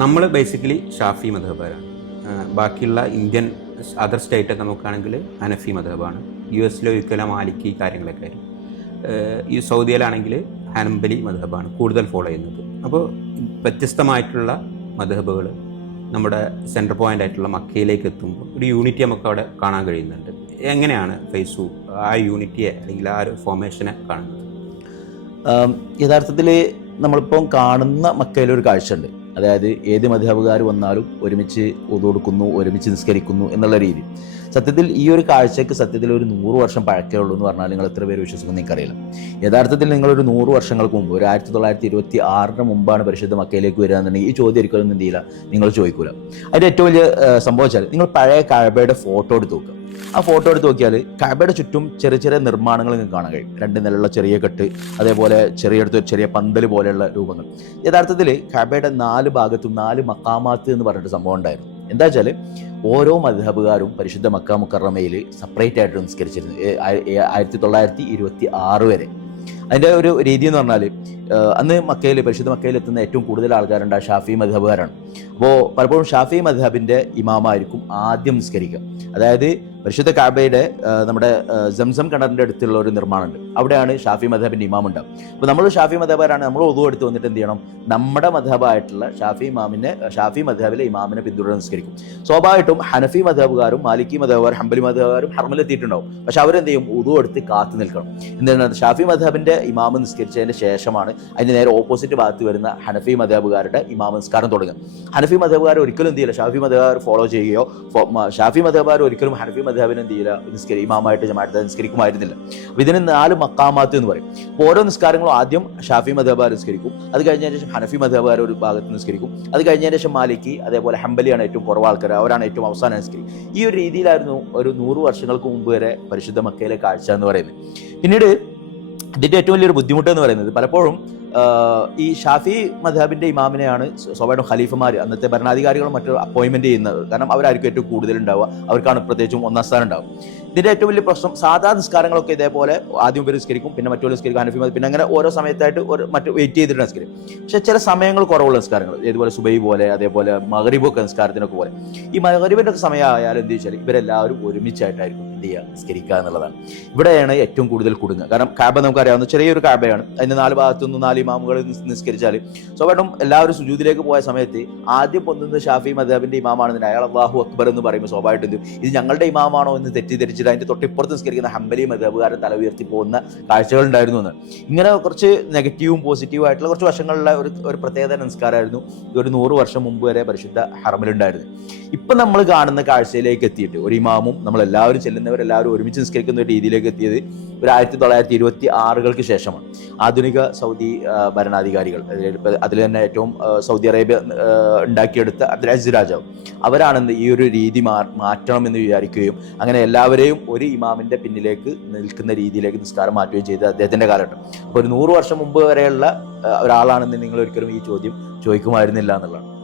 നമ്മൾ ബേസിക്കലി ഷാഫി മധബാരാണ് ബാക്കിയുള്ള Indian other സ്റ്റേറ്റൊക്കെ നോക്കുകയാണെങ്കിൽ അനഫി മധബാണ് യു എസിലെ ഒരിക്കലും മാലിക്കി കാര്യങ്ങളൊക്കെ ആയിരുന്നു ഈ സൗദിയിലാണെങ്കിൽ ഹനംബലി മധബാണ് കൂടുതൽ ഫോളോ ചെയ്യുന്നത്. അപ്പോൾ വ്യത്യസ്തമായിട്ടുള്ള മധബുകൾ നമ്മുടെ സെന്റർ പോയിന്റ് ആയിട്ടുള്ള മക്കയിലേക്ക് എത്തുമ്പോൾ ഒരു യൂണിറ്റി നമുക്ക് അവിടെ കാണാൻ കഴിയുന്നുണ്ട്. എങ്ങനെയാണ് ഫേസു ആ യൂണിറ്റിയെ അല്ലെങ്കിൽ ആ ഒരു ഫോർമേഷനെ കാണുന്നത്? യഥാർത്ഥത്തിൽ നമ്മളിപ്പം കാണുന്ന മക്കയിലൊരു കാഴ്ചയുണ്ട്. അതായത് ഏത് മധ്യാപകാർ വന്നാലും ഒരുമിച്ച് ഒതു കൊടുക്കുന്നു ഒരുമിച്ച് നിസ്കരിക്കുന്നു എന്നുള്ള രീതി. സത്യത്തിൽ ഈ ഒരു കാഴ്ചയ്ക്ക് സത്യത്തിൽ ഒരു നൂറ് വർഷം പഴക്കേ ഉള്ളൂ എന്ന് പറഞ്ഞാൽ നിങ്ങൾ എത്ര പേര് വിശ്വസിക്കുന്നു എനിക്കറിയില്ല. യഥാർത്ഥത്തിൽ നിങ്ങളൊരു നൂറ് വർഷങ്ങൾക്ക് മുമ്പ് ഒരു ആയിരത്തി തൊള്ളായിരത്തി ഇരുപത്തി ആറിന് മുമ്പാണ് പരിശുദ്ധ മക്കയിലേക്ക് വരിക എന്നുണ്ടെങ്കിൽ ഈ ചോദ്യം ഒരിക്കലും എന്ത് ചെയ്യില്ല നിങ്ങൾ ചോദിക്കൂല. അതിന്റെ ഏറ്റവും വലിയ സംഭവിച്ചാൽ സംഭവം വെച്ചാൽ നിങ്ങൾ പഴയ കഴബയുടെ ഫോട്ടോ എടുത്ത് നോക്കുക. ആ ഫോട്ടോ എടുത്ത് നോക്കിയാൽ കബയുടെ ചുറ്റും ചെറിയ ചെറിയ നിർമ്മാണങ്ങൾ നിങ്ങൾക്ക് കാണാൻ കഴിയും. രണ്ട് നിലയുള്ള ചെറിയ കെട്ട് അതേപോലെ ചെറിയടുത്ത് ചെറിയ പന്തൽ പോലെയുള്ള രൂപങ്ങൾ. യഥാർത്ഥത്തിൽ കബയുടെ നാല് ഭാഗത്തും നാല് മക്കാമാത്ത് എന്ന് പറഞ്ഞിട്ട് സംഭവം ഉണ്ടായിരുന്നു. എന്താ വെച്ചാൽ ഓരോ മധുഹബുകാരും പരിശുദ്ധ മക്ക മുക്കറമയിൽ സെപ്പറേറ്റ് ആയിട്ട് നിസ്കരിച്ചിരുന്നു. ആയിരത്തി തൊള്ളായിരത്തി ഇരുപത്തി ആറ് വരെ. അതിന്റെ ഒരു രീതി എന്ന് പറഞ്ഞാൽ അന്ന് മക്കയിൽ പരിശുദ്ധ മക്കയിൽ എത്തുന്ന ഏറ്റവും കൂടുതൽ ആൾക്കാരുണ്ട് ആ ഷാഫി മധബുകാരാണ് അപ്പോൾ പലപ്പോഴും ഷാഫി മധബിന്റെ ഇമാമായിരിക്കും ആദ്യം നിസ്കരിക്കുക. അതായത് പരിശുദ്ധ കാബയുടെ നമ്മുടെ ജംസം കിണറിന്റെ അടുത്തുള്ള ഒരു നിർമ്മാണമുണ്ട്. അവിടെയാണ് ഷാഫി മധബിന്റെ ഇമാം ഉണ്ടാവും അപ്പോൾ നമ്മൾ ഷാഫി മധബാരാണ് നമ്മൾ ഒതു എടുത്ത് വന്നിട്ട് എന്ത് ചെയ്യണം? നമ്മുടെ മധബായിട്ടുള്ള ഷാഫി ഇമാമിനെ ഷാഫി മധബിലെ ഇമാമിനെ പിന്തുടർന്ന് നിസ്കരിക്കും. സ്വാഭാവികമായിട്ടും ഹനഫി മധബുകാരും മാലിക്കി മധബുകാരും ഹംബലി മധബുകാരും ഹർമലെത്തിയിട്ടുണ്ടാവും പക്ഷെ അവരെന്ത് ചെയ്യും? ഉതു എടുത്ത് കാത്തു നിൽക്കണം. എന്താണ്? ഷാഫി മധാബിന്റെ ഇമാമ് നിസ്കരിച്ചതിന് ശേഷമാണ് അതിന്റെ നേരെ ഓപ്പോസിറ്റ് ഭാഗത്ത് വരുന്ന ഹനഫി മതേബുകാരുടെ ഇമാം തുടങ്ങും. ഹനഫി മതേബുകാർ ഒരിക്കലും എന്ത് ചെയ്യില്ല. ഷാഫി മതേബുകാർ ഫോളോ ചെയ്യുകയോ ഷാഫി മതേബുകാർ ഒരിക്കലും ഹനഫി മതേബിനെ എന്ത് ചെയ്യില്ല നിസ്കരി ഇമാമായിട്ട് ജമാഅത്തെ നിസ്കരിക്കുമായിരുന്നില്ല. അപ്പോൾ ഇതിന് നാല് മക്കാമാത്ത് എന്ന് പറയും. അപ്പോൾ ഓരോ നിസ്കാരങ്ങളും ആദ്യം ഷാഫി മധബുകാർ നിസ്കരിക്കും. അത് കഴിഞ്ഞതിന് ശേഷം ഹനഫി മതേബുകാർ ഒരു ഭാഗത്ത് നിസ്കരിക്കും. അത് കഴിഞ്ഞതിന് ശേഷം മാലിക്കി അതേപോലെ ഹംബലിയാണ് ഏറ്റവും കുറവ് ആൾക്കാർ അവരാണ് ഏറ്റവും അവസാനം നിസ്കരിക്കും ഈ ഒരു രീതിയിലായിരുന്നു ഒരു നൂറ് വർഷങ്ങൾക്ക് മുമ്പ് വരെ പരിശുദ്ധ മക്കയിലെ കാഴ്ച എന്ന് പറയുന്നത്. പിന്നീട് ഇതിന്റെ ഏറ്റവും വലിയൊരു ബുദ്ധിമുട്ട് എന്ന് പറയുന്നത് പലപ്പോഴും ഈ ഷാഫി മധാബിന്റെ ഇമാമിനെയാണ് സ്വാഭാവിക ഖലീഫമാർ അന്നത്തെ ഭരണാധികാരികളും മറ്റു അപ്പോയിന്റ്മെന്റ് ചെയ്യുന്നത്. കാരണം അവരായിരിക്കും ഏറ്റവും കൂടുതൽ ഉണ്ടാവുക അവർക്കാണ് പ്രത്യേകിച്ചും ഒന്നാം സ്ഥാനം ഉണ്ടാവുക. ഇതിന്റെ ഏറ്റവും വലിയ പ്രശ്നം സാധാ നിസ്കാരങ്ങളൊക്കെ ഇതേപോലെ ആദ്യം ഇവർ നിസ്കരിക്കും പിന്നെ മറ്റൊരു നിസ്കരിക്കും മദ്ഹബ്, പിന്നെ അങ്ങനെ ഓരോ സമയത്തായിട്ട് ഒരു മറ്റു വെയിറ്റ് ചെയ്തിട്ട് നിസ്കരിക്കും. പക്ഷെ ചില സമയങ്ങൾ കുറവുള്ള നിസ്കാരങ്ങൾ ഇതുപോലെ സുബൈ പോലെ അതേപോലെ മഹരീബൊക്കെ നിസ്കാരത്തിനൊക്കെ പോലെ. ഈ മകരീബിന്റെ ഒക്കെ സമയമായാലും എന്ത് വെച്ചാൽ ഇവരെല്ലാവരും ഒരുമിച്ചായിട്ടായിരിക്കും. എന്ത് ചെയ്യുക എന്നുള്ളതാണ്. ഇവിടെയാണ് ഏറ്റവും കൂടുതൽ കുടുങ്ങുക. കാരണം കാബ നമുക്കറിയാവുന്ന ചെറിയൊരു കാബയാണ്. അതിന്റെ നാല് ഭാഗത്തു നിന്ന് നാല് ഇമാമുകൾ നിസ്കരിച്ചാൽ സ്വാഭാവികം എല്ലാവരും സുജൂതിലേക്ക് പോയ സമയത്ത് ആദ്യം പൊന്നുന്ന ഷാഫി മദാബിന്റെ ഇമാമാണ്. അയാൾ അള്ളാഹു അക്ബർ എന്ന് പറയുമ്പോൾ സ്വാഭാവികമായിട്ടും ഇത് ഞങ്ങളുടെ ഇമാമാണോ എന്ന് തെറ്റിദ്ധരിച്ചിട്ട് അതിന്റെ തൊട്ടിപ്പുറത്ത് നിസ്കരിക്കുന്ന ഹംബലി മദാബുകാരൻ തല ഉയർത്തി പോകുന്ന കാഴ്ചകൾ ഉണ്ടായിരുന്നു എന്ന്. ഇങ്ങനെ കുറച്ച് നെഗറ്റീവും പോസിറ്റീവും ആയിട്ടുള്ള കുറച്ച് വശങ്ങളുള്ള ഒരു ഒരു പ്രത്യേകത നിസ്കാരമായിരുന്നു ഒരു നൂറ് വർഷം മുമ്പ് വരെ പരിശുദ്ധ ഹറമിലുണ്ടായിരുന്നു ഇപ്പൊ നമ്മൾ കാണുന്ന കാഴ്ചയിലേക്ക് എത്തിയിട്ട് ഒരു ഇമാമും നമ്മൾ എല്ലാവരും ചെല്ലുന്നവരെല്ലാവരും ഒരുമിച്ച് നിസ്കരിക്കുന്ന ഒരു രീതിയിലേക്ക് എത്തിയത് ഒരു ആയിരത്തി തൊള്ളായിരത്തി ഇരുപത്തി ആറുകൾക്ക് ശേഷമാണ്. ആധുനിക സൗദി ഭരണാധികാരികൾ അതിൽ തന്നെ ഏറ്റവും സൗദി അറേബ്യ ഉണ്ടാക്കിയെടുത്ത അബ്ദുലാസിസ് രാജാവ്. അവരാണെന്ന് ഈ ഒരു രീതി മാറ്റണം എന്ന് വിചാരിക്കുകയും അങ്ങനെ എല്ലാവരെയും ഒരു ഇമാമിന്റെ പിന്നിലേക്ക് നിൽക്കുന്ന രീതിയിലേക്ക് നിസ്കാരം മാറ്റുകയും ചെയ്ത് അദ്ദേഹത്തിന്റെ കാലഘട്ടം. അപ്പോൾ ഒരു നൂറ് വർഷം മുമ്പ് വരെയുള്ള ഒരാളാണെന്ന് നിങ്ങൾ ഒരിക്കലും ഈ ചോദ്യം ചോദിക്കുമായിരുന്നില്ല എന്നുള്ളതാണ്.